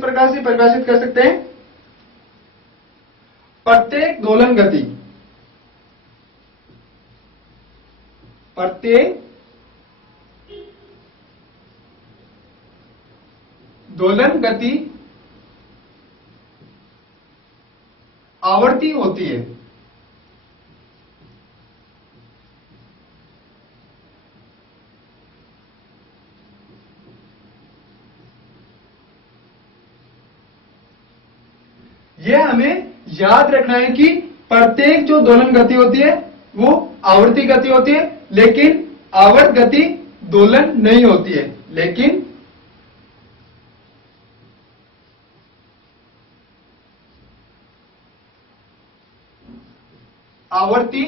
प्रकार से परिभाषित कर सकते हैं? प्रत्येक दोलन गति, प्रत्येक दोलन गति आवर्ती होती है। यह हमें याद रखना है कि प्रत्येक जो दोलन गति होती है वो आवर्ती गति होती है, लेकिन आवर्त गति दोलन नहीं होती है। लेकिन आवर्ती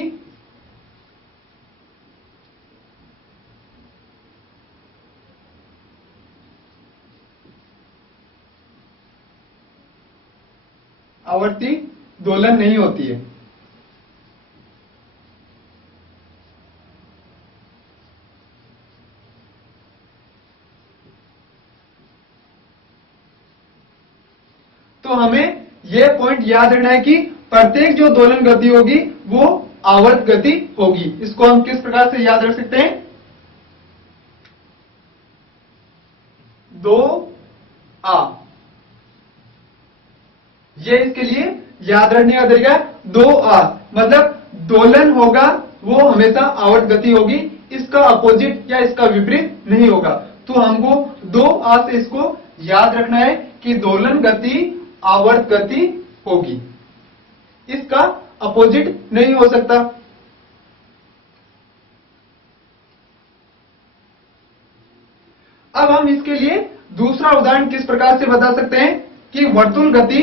आवर्ती दोलन नहीं होती है। तो हमें यह पॉइंट याद रखना है कि प्रत्येक जो दोलन गति होगी वो आवर्त गति होगी। इसको हम किस प्रकार से याद रख सकते हैं? 2a, ये इसके लिए याद रखने का तरीका है। 2a मतलब दोलन होगा वो हमेशा आवर्त गति होगी, इसका अपोजिट या इसका विपरीत नहीं होगा। तो हमको 2a से इसको याद रखना है कि दोलन गति आवर्त गति होगी, इसका अपोजिट नहीं हो सकता। अब हम इसके लिए दूसरा उदाहरण किस प्रकार से बता सकते हैं कि वर्तुल गति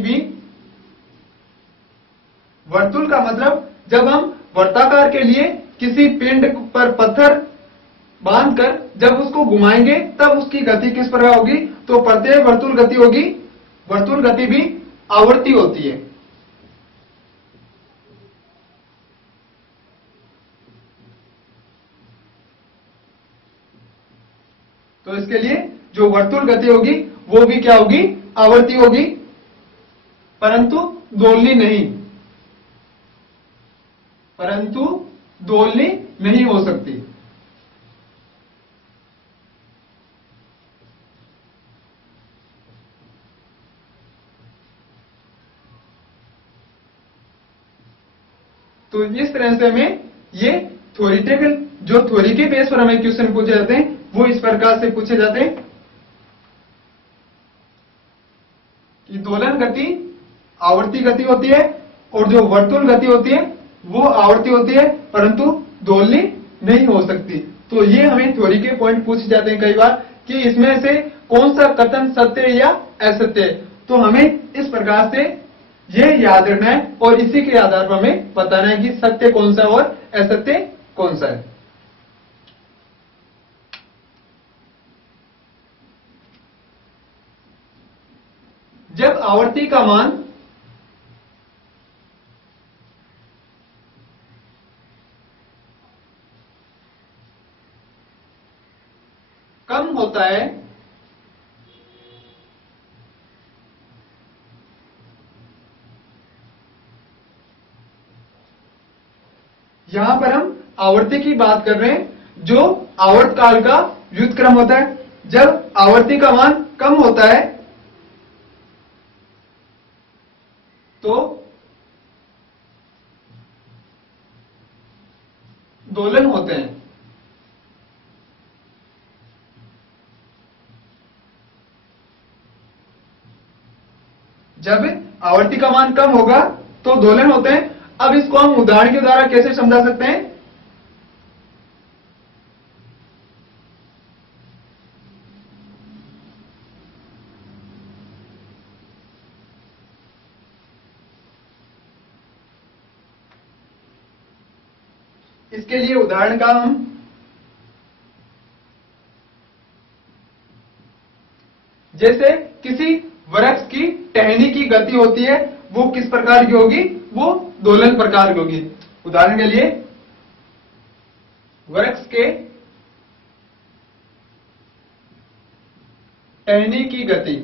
भी, वर्तुल का मतलब जब हम वर्ताकार के लिए किसी पिंड पर पत्थर बांधकर जब उसको घुमाएंगे तब उसकी गति किस प्रकार होगी? तो प्रत्येक वर्तुल गति होगी, वर्तुल गति भी आवर्ती होती है। तो इसके लिए जो वर्तुल गति होगी वो भी क्या होगी? आवर्ती होगी, परंतु दोलनी नहीं, परंतु दोलनी नहीं हो सकती। तो इस तरह से हमें ये थ्योरेटिकल, जो थ्योरी के बेस पर हमें क्वेश्चन पूछे जाते हैं वो इस प्रकार से पूछे जाते हैं कि दोलन गति आवर्ती गति होती है और जो वर्तुल गति होती है वो आवर्ती होती है, परंतु दोलनी नहीं हो सकती। तो ये हमें थ्योरी के पॉइंट पूछे जाते हैं कई बार कि इसमें से कौन सा कथन सत्य है या असत्य है। तो हमें इस प्रकार से ये याद रखना है और इसी के आधार पर हमें बताना है कि सत्य कौन सा और असत्य कौन सा है। जब आवर्ती का मान कम होता है यहां पर हम आवर्ती की बात कर रहे हैं जो आवर्त काल का व्युत्क्रम होता है। जब आवर्ती का मान कम होता है तो दोलन होते हैं। जब आवर्ती का मान कम होगा तो दोलन होते हैं। अब इसको हम उदाहरण के द्वारा कैसे समझा सकते हैं? इसके लिए उदाहरण का हम जैसे किसी वृक्ष की टहनी की गति होती है वो किस प्रकार की होगी, वो दोलन प्रकार की होगी। उदाहरण के लिए वृक्ष के टहनी की गति